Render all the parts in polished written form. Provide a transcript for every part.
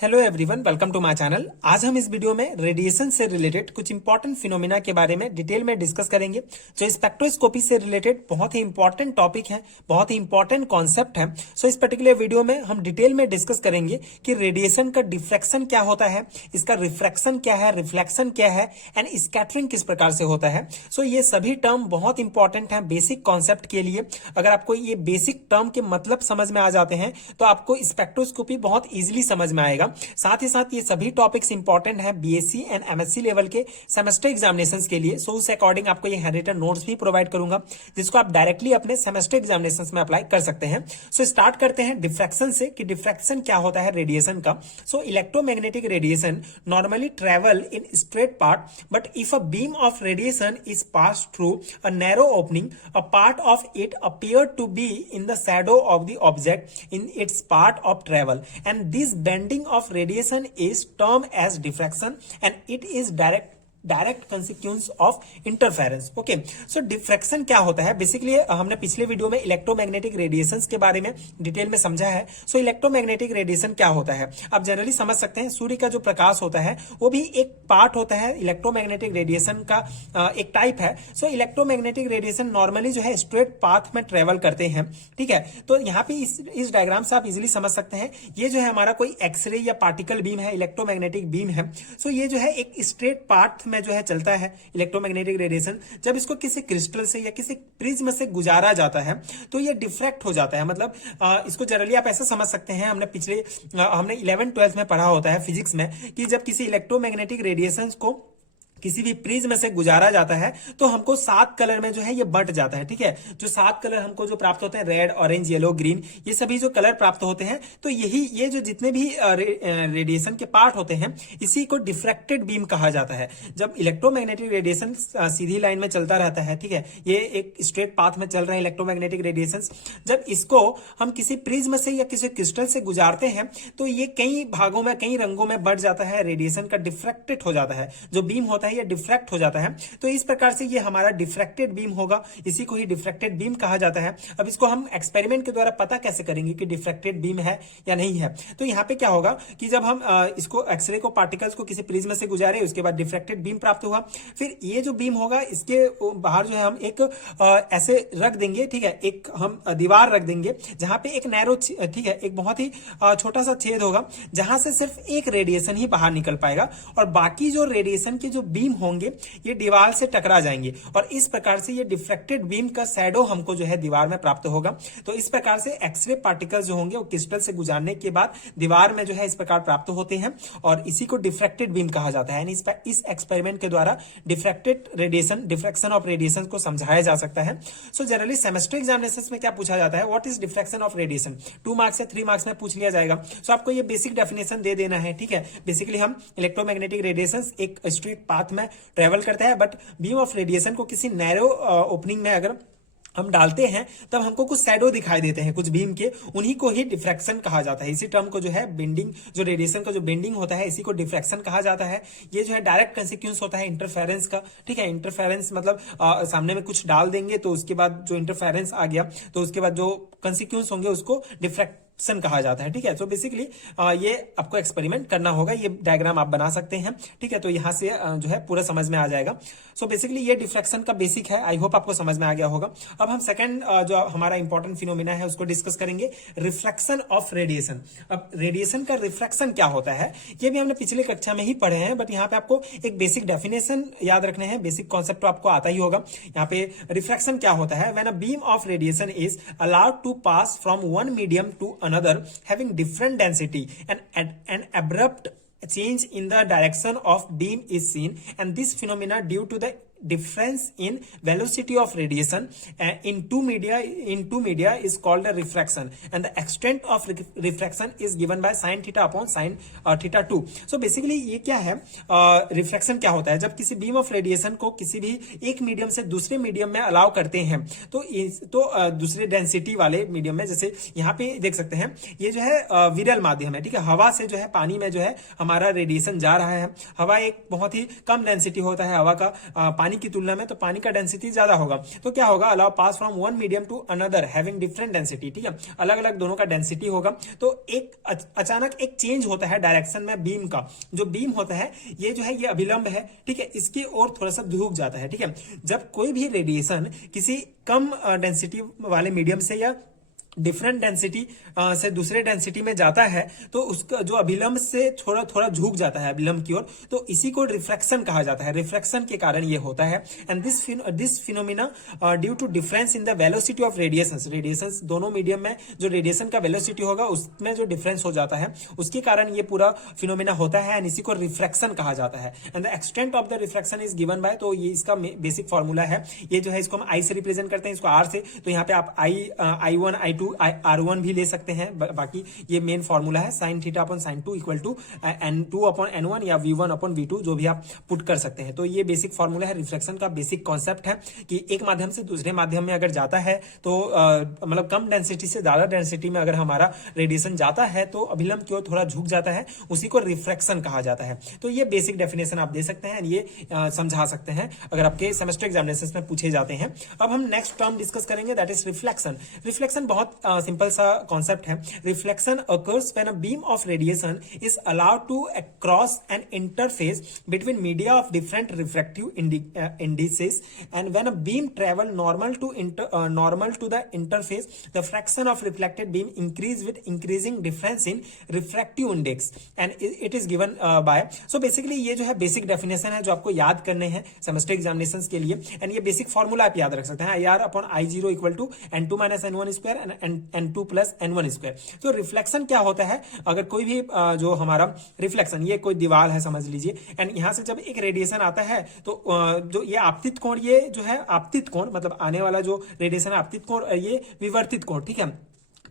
Hello everyone, welcome to my channel. आज हम इस वीडियो में रेडिएशन से रिलेटेड कुछ इंपॉर्टेंट फिनोमिना के बारे में डिटेल में डिस्कस करेंगे। जो स्पेक्ट्रोस्कोपी से रिलेटेड बहुत ही इंपॉर्टेंट टॉपिक है, बहुत ही इंपॉर्टेंट कॉन्सेप्ट है। सो इस पर्टिकुलर वीडियो में हम डिटेल में डिस्कस करेंगे कि रेडिएशन का डिफ्रैक्शन क्या होता है, इसका रिफ्रैक्शन क्या है, रिफ्लेक्शन क्या है एंड स्कैटरिंग किस प्रकार से होता है। सो ये सभी टर्म बहुत इंपॉर्टेंट है बेसिक कॉन्सेप्ट के लिए। अगर आपको ये बेसिक टर्म के मतलब समझ में आ जाते हैं तो आपको स्पेक्ट्रोस्कोपी बहुत ईजिली समझ में आएगा। साथ ही साथ ये सभी टॉपिक्स इंपॉर्टेंट है बीएससी एंड एमएससी लेवल के सेमेस्टर एग्जामिनेशंस के लिए। सो उस अकॉर्डिंग आपको ये हैंडरिटन नोट्स भी प्रोवाइड करूंगा जिसको आप डायरेक्टली अपने सेमेस्टर एग्जामिनेशंस में अप्लाई कर सकते हैं। सो स्टार्ट करते हैं डिफ्रैक्शन से कि डिफ्रैक्शन क्या होता है रेडिएशन का। So electromagnetic radiation normally travel in straight path, but if a beam of radiation is pass through a narrow opening, a part of it appear to be in the shadow of the object in its part of travel, and this bending of radiation is termed as diffraction, and it is direct consequence of interference. Okay, so diffraction क्या होता है basically हमने पिछले video में electromagnetic radiations के बारे में detail में समझा है। सो इलेक्ट्रोमैग्नेटिक रेडिएशन क्या होता है आप जनरली समझ सकते हैं। सूर्य का जो प्रकाश होता है वो भी एक पार्ट होता है इलेक्ट्रोमैग्नेटिक रेडिएशन का, एक टाइप है। सो इलेक्ट्रोमैग्नेटिक रेडिएशन नॉर्मली जो है स्ट्रेट पाथ में ट्रेवल करते हैं, ठीक है। तो यहाँ पे इस डायग्राम से आप इजिली समझ सकते हैं। ये जो है हमारा कोई एक्सरे या पार्टिकल बीम है, इलेक्ट्रोमैग्नेटिक बीम है। सो ये जो है एक स्ट्रेट पाथ में जो है चलता है इलेक्ट्रोमैग्नेटिक रेडिएशन। जब इसको किसी क्रिस्टल से या किसी प्रिज्म से गुजारा जाता है तो ये डिफ्रैक्ट हो जाता है। मतलब इसको जनरली आप ऐसा समझ सकते हैं, हमने 11th-12th में पढ़ा होता है फिजिक्स में कि जब किसी इलेक्ट्रोमैग्नेटिक रेडिएशन को किसी भी प्रिज्म से गुजारा जाता है तो हमको 7 कलर में जो है ये बंट जाता है, ठीक है। जो 7 कलर हमको जो प्राप्त होते हैं, रेड, ऑरेंज, येलो, ग्रीन, ये सभी जो कलर प्राप्त होते हैं, तो ये जो जितने भी रेडिएशन के पार्ट होते हैं इसी को डिफ्रैक्टेड बीम कहा जाता है। जब इलेक्ट्रोमैग्नेटिक रेडिएशन सीधी लाइन में चलता रहता है, ठीक है, ये एक स्ट्रेट पाथ में चल रहे हैं इलेक्ट्रोमैग्नेटिक रेडिएशन, जब इसको हम किसी प्रिज्म से या किसी क्रिस्टल से गुजारते हैं तो ये कई भागों में, कई रंगों में बंट जाता है, रेडिएशन का डिफ्रैक्टेड हो जाता है। जो बीम होता है ये डिफ्रैक्ट हो जाता है। तो इस प्रकार से ये हमारा डिफ्रैक्टेड बीम होगा, इसी को ही डिफ्रैक्टेड बीम कहा जाता है। अब इसको हम एक्सपेरिमेंट के द्वारा पता कैसे करेंगे कि डिफ्रैक्टेड बीम है या नहीं है। तो यहाँ पे क्या होगा कि जब हम इसको एक्सरे को, पार्टिकल्स को किसी प्रिज्म से गुजारे, उसके बाद डिफ्रैक्टेड बीम प्राप्त हुआ, फिर ये जो बीम होगा इसके बाहर जो है हम एक ऐसे रख देंगे, ठीक है, एक हम दीवार रख देंगे जहां पे एक नैरो, ठीक है, एक बहुत ही छोटा सा छेद होगा जहां से सिर्फ एक रेडिएशन ही बाहर निकल पाएगा और बाकी जो रेडिएशन के जो बीम होंगे ये दीवार से टकरा जाएंगे और इस प्रकार से ये डिफ्रैक्टेड बीम का शैडो हमको जो है दीवार में प्राप्त होगा। तो इस प्रकार से एक्सरे पार्टिकल्स जो होंगे वो क्रिस्टल से गुजारने के बाद दीवार में जो है इस प्रकार प्राप्त होते हैं और इसी को डिफ्रैक्टेड बीम कहा जाता है। इस एक्सपेरिमेंट के द्वारा diffracted radiation, diffraction of radiation को समझाया जा सकता है। सो जनरली सेमेस्टर एग्जामिनेशंस में क्या पूछा जाता है, what is diffraction of radiation, 2 marks या 3 मार्क्स में पूछ लिया जाएगा। सो आपको ये बेसिक डेफिनेशन दे देना है, ठीक है। बेसिकली हम इलेक्ट्रोमैग्नेटिक रेडिएशन एक स्ट्रेट पाथ में ट्रेवल करता है, बट बीम ऑफ रेडिएशन को किसी नैरो ओपनिंग में अगर हम डालते हैं तब हमको कुछ शैडो दिखाई देते हैं कुछ बीम के, उन्हीं को ही डिफ्रैक्शन कहा जाता है। इसी टर्म को जो है बेंडिंग, जो रेडिएशन का जो बेंडिंग होता है इसी को डिफ्रैक्शन कहा जाता है। ये जो है डायरेक्ट कंसिक्वेंस होता है इंटरफेरेंस का, ठीक है। इंटरफेरेंस मतलब सामने में कुछ डाल देंगे तो उसके बाद जो इंटरफेरेंस आ गया तो उसके बाद जो कंसिक्वेंस होंगे उसको डिफ्रैक्शन कहा जाता है, ठीक है। तो बेसिकली ये आपको एक्सपेरिमेंट करना होगा, ये डायग्राम आप बना सकते हैं, ठीक है। तो यहां से जो है पूरा समझ में आ जाएगा। सो बेसिकली ये डिफ्रैक्शन का बेसिक है, आई होप आपको समझ में आ गया होगा। अब हम सेकंड जो हमारा इंपॉर्टेंट फिनोमिना है उसको डिस्कस करेंगे, रिफ्रैक्शन ऑफ रेडिएशन। अब रेडिएशन का रिफ्रैक्शन क्या होता है ये भी हमने पिछले कक्षा में ही पढ़े हैं, बट यहाँ पे आपको एक बेसिक डेफिनेशन याद रखने हैं, बेसिक कॉन्सेप्ट तो आपको आता ही होगा। यहाँ पे रिफ्रैक्शन क्या होता है, when a beam of radiation is allowed to pass from one medium to another having different density and an abrupt change in the direction of beam is seen, and this phenomena due to the difference in velocity of radiation in two media is called a refraction, and the extent of refraction is given by sin theta upon sin theta 2. so basically ये क्या है, refraction क्या होता है, जब किसी beam of radiation को किसी भी एक मीडियम से दूसरे मीडियम में अलाउ करते हैं तो दूसरे डेंसिटी वाले मीडियम में, जैसे यहाँ पे देख सकते हैं ये जो है विरल माध्यम है, ठीक है। हवा से जो है पानी में जो है हमारा रेडिएशन जा रहा है। हवा एक बहुत ही कम डेंसिटी होता है हवा का, पानी की तुलना में, तो पानी का डेंसिटी ज्यादा होगा। तो क्या होगा, allow pass from one medium to another having different density, ठीक है, अलग अलग दोनों का डेंसिटी होगा। तो एक अचानक एक चेंज होता है डायरेक्शन में बीम का, जो बीम होता है ये जो है ये अभिलंब है, ठीक है, इसकी ओर थोड़ा सा झुक जाता है, ठीक है। जब कोई भी रेडिएशन किसी कम डेंसिटी वाले मीडियम से या डिफरेंट डेंसिटी से दूसरे डेंसिटी में जाता है, तो उसका जो अभिलंब से थोड़ा थोड़ा झुक जाता है अभिलंब की ओर, तो इसी को रिफ्रैक्शन कहा जाता है। रिफ्रैक्शन के कारण ये होता है। And this phenomena due to difference in the velocity of radiations दोनों मीडियम में जो रेडिएशन का वेलोसिटी होगा उसमें जो डिफरेंस हो जाता है, उसके कारण ये पूरा फिनोमिना होता है। एंड इसी को रिफ्रैक्शन कहा जाता है। And the extent of the refraction is given by, तो ये इसका बेसिक फॉर्मूला है। ये जो है इसको हम आई से रिप्रेजेंट करते हैं, इसको आर से, तो यहाँ पे आप I1 I2 R1 भी ले सकते हैं। बाकी ये मेन फॉर्मूला है, sine theta upon sine two equal to N2 upon N1 या V1 अपॉन V2, जो भी आप पुट कर सकते हैं। तो ये बेसिक फॉर्मूला है, रिफ्लेक्शन का बेसिक कॉन्सेप्ट है कि एक माध्यम से दूसरे माध्यम में अगर जाता है तो मतलब कम डेंसिटी से ज्यादा डेंसिटी में अगर हमारा रेडिएशन जाता है तो अभिलंब की ओर थोड़ा झुक जाता है, उसी को रिफ्रैक्शन कहा जाता है। तो ये बेसिक डेफिनेशन आप दे सकते हैं, ये समझा सकते हैं अगर आपके सेमेस्टर एग्जामिनेशन में पूछे जाते हैं। अब हम नेक्स्ट टर्म डिस्कस करेंगे, दैट इज रिफ्लेक्शन। रिफ्लेक्शन बहुत सिंपल सा कॉन्सेप्ट है। Reflection occurs when a beam of radiation is allowed to cross an interface between media of different refractive indices, and when a beam travel normal to the interface, the fraction of reflected beam increase with increasing difference in refractive index, and it is given by, so basically ये जो है basic definition है जो आपको याद करने हैं semester examination के लिए। एंड ये बेसिक फॉर्मूला आप याद रख सकते हैं, IR upon I0 equal to N2 minus N1 square and N2 plus N1 square. तो रिफ्लेक्शन क्या होता है, अगर कोई भी जो हमारा रिफ्लेक्शन, ये कोई दीवार है समझ लीजिए, एंड यहां से जब एक रेडिएशन आता है तो जो ये आपतित कोण, ये जो है आपतित कोण मतलब आने वाला जो रेडिएशन है आपतित कोण, ये विवर्तित कोण, ठीक है,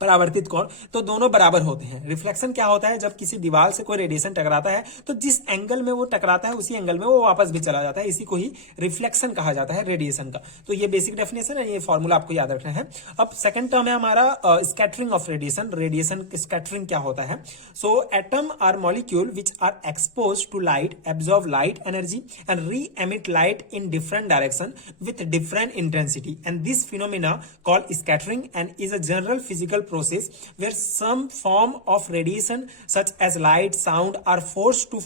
परावर्तित कोण, तो दोनों बराबर होते हैं। रिफ्लेक्शन क्या होता है, जब किसी दीवार से कोई रेडिएशन टकराता है तो जिस एंगल में वो टकराता है उसी एंगल में वो वापस भी चला जाता है, इसी को ही रिफ्लेक्शन कहा जाता है रेडिएशन का। तो ये बेसिक डेफिनेशन है, ये फॉर्मूला आपको याद रखना है। अब सेकंड टर्म है हमारा scattering of radiation. Radiation scattering क्या होता है, so atom or molecule which are expose to light absorb light energy and reemit light in different direction with different intensity, and this phenomena called scattering and is a general physical process where some form of radiation such as light, sound are forced to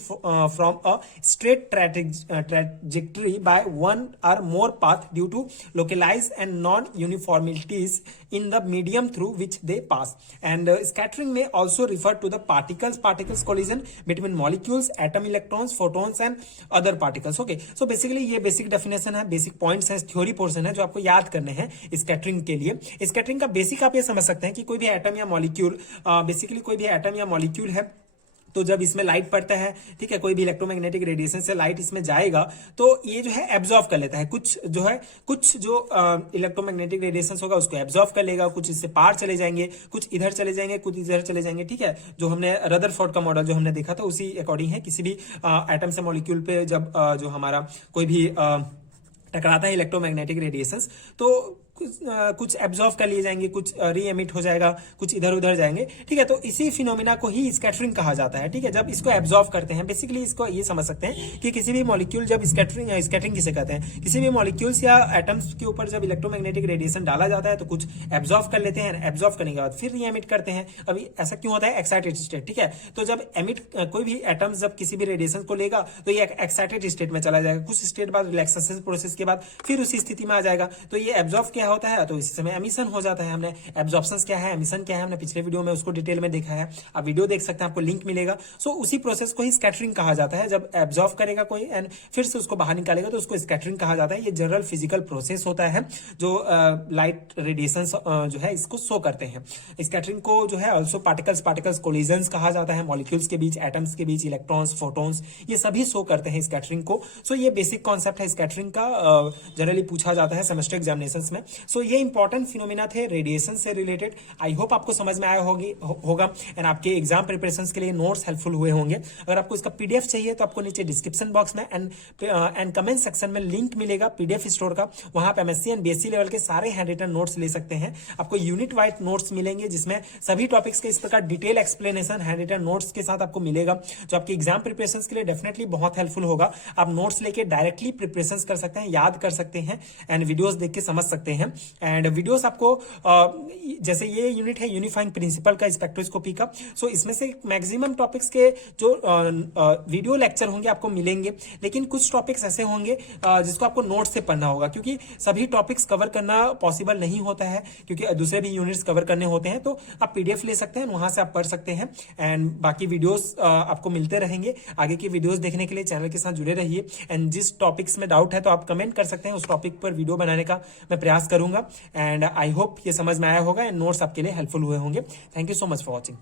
from a straight trajectory by one or more path due to localized and non-uniformities in the medium through which they pass. And scattering may also refer to the particles collision between molecules, atom electrons, photons and other particles. Okay, so basically ये basic definition है, basic points है, theory portion है जो आपको याद करने हैं scattering के लिए। स्कैटरिंग का बेसिक आप ये समझ सकते हैं कि कोई भी एटम या मॉलिक्यूल, बेसिकली कोई भी एटम या मॉलिक्यूल है, तो जब इसमें लाइट पड़ता है, ठीक है, कोई भी इलेक्ट्रोमैग्नेटिक रेडिएशन से लाइट इसमें जाएगा तो ये जो है एब्जॉर्व कर लेता है, कुछ जो इलेक्ट्रोमैग्नेटिक रेडिएशन होगा उसको एब्जॉर्व कर लेगा, कुछ इससे पार चले जाएंगे, कुछ इधर चले जाएंगे, कुछ इधर चले जाएंगे, ठीक है। जो हमने रदरफोर्ड का मॉडल जो हमने देखा था उसी अकॉर्डिंग है। किसी भी एटम से मॉलिक्यूल पे जब जो हमारा कोई भी टकराता है इलेक्ट्रोमैग्नेटिक रेडिएशंस, तो कुछ एब्जॉर्व कर लिए जाएंगे, कुछ री एमिट हो जाएगा, कुछ इधर उधर जाएंगे, ठीक है। तो इसी फिनोमिना को ही स्कैटरिंग कहा जाता है, ठीक है। जब इसको एब्जॉर्व करते हैं, बेसिकली इसको ये समझ सकते हैं कि किसी भी मॉलिक्यूल जब स्कैटरिंग किसे कहते हैं, किसी भी मॉलिक्यूल्स या एटम्स के ऊपर जब इलेक्ट्रोमैग्नेटिक रेडिएशन डाला जाता है तो कुछ एब्जॉर्व कर लेते हैं, एब्जॉर्व करने के बाद फिर री एमिट करते हैं। अभी ऐसा क्यों होता है, एक्साइटेड स्टेट, ठीक है। तो जब एमिट कोई भी एटम्स जब किसी भी रेडिएशन को लेगा तो ये एक्साइटेड स्टेट में चला जाएगा, कुछ स्टेट बाद रिलैक्सेशन प्रोसेस के बाद फिर उसी स्थिति में आ जाएगा। तो ये एब्जॉर्व क्या होता है, तो इसी समय एमिशन हो जाता है। हमने एब्जॉर्प्शन क्या है, एमिशन क्या है, हमने पिछले वीडियो में उसको डिटेल में देखा है, आप वीडियो देख सकते हैं, आपको लिंक मिलेगा। सो उसी प्रोसेस को ही स्कैटरिंग कहा जाता है। जब एब्जॉर्व करेगा कोई एंड फिर से उसको बाहर निकालेगा तो उसको स्कैटरिंग कहा जाता है। ये जनरल फिजिकल प्रोसेस होता है जो लाइट रेडिएशन जो है इसको शो करते हैं। स्कैटरिंग को जो है ऑल्सो पार्टिकल्स कोलिजन्स कहा जाता है, मॉलिक्यूल्स के बीच, एटम्स के बीच, इलेक्ट्रॉन्स, फोटोन्स, ये सभी शो करते हैं स्कैटरिंग को। सो ये बेसिक कॉन्सेप्ट है स्कैटरिंग का, जनरली पूछा जाता है सेमेस्टर एग्जामिनेशंस में। सो ये इंपॉर्टेंट फिनोमिना थे रेडिएशन से रिलेटेड। आई होप आपको समझ में आया होगा एंड आपके एग्जाम प्रिपरेशन के लिए नोट्स हेल्पफुल हुए होंगे। अगर आपको इसका पीडीएफ चाहिए तो आपको नीचे डिस्क्रिप्शन बॉक्स में एंड कमेंट सेक्शन में लिंक मिलेगा पीडीएफ स्टोर का, वहां पे एमएससी एंड बीएससी लेवल के सारे हैंड रिटन नोट्स ले सकते हैं। आपको यूनिट वाइज नोट्स मिलेंगे जिसमें सभी टॉपिक्स के इस प्रकार detail explanation handwritten notes के साथ आपको मिलेगा, जो आपके एग्जाम प्रिपरेशन के लिए डेफिनेटली बहुत हेल्पफुल होगा। आप नोट्स लेके डायरेक्टली प्रिपरेशन कर सकते हैं, याद कर सकते हैं एंड वीडियोस देख के समझ सकते हैं। एंड वीडियोस आपको जैसे ये यूनिट है यूनिफाइंग प्रिंसिपल का स्पेक्ट्रोस्कोपी का, सो इसमें से मैक्सिमम टॉपिक्स के जो वीडियो लेक्चर होंगे आपको मिलेंगे, लेकिन कुछ टॉपिक्स ऐसे होंगे जिसको आपको नोट्स से पढ़ना होगा, क्योंकि सभी टॉपिक्स कवर करना पॉसिबल नहीं होता है, क्योंकि दूसरे भी यूनिट्स कवर करने होते हैं। तो आप पीडीएफ ले सकते हैं, वहां से आप पढ़ सकते हैं एंड बाकी वीडियोस आपको मिलते रहेंगे। आगे की वीडियोस देखने के लिए चैनल के साथ जुड़े रहिए एंड जिस टॉपिक्स में डाउट है तो आप कमेंट कर सकते हैं, उस टॉपिक पर वीडियो बनाने का मैं प्रयास करूंगा। एंड आई होप ये समझ में आया होगा एंड नोट्स आपके लिए हेल्पफुल हुए होंगे। Thank you so much for watching.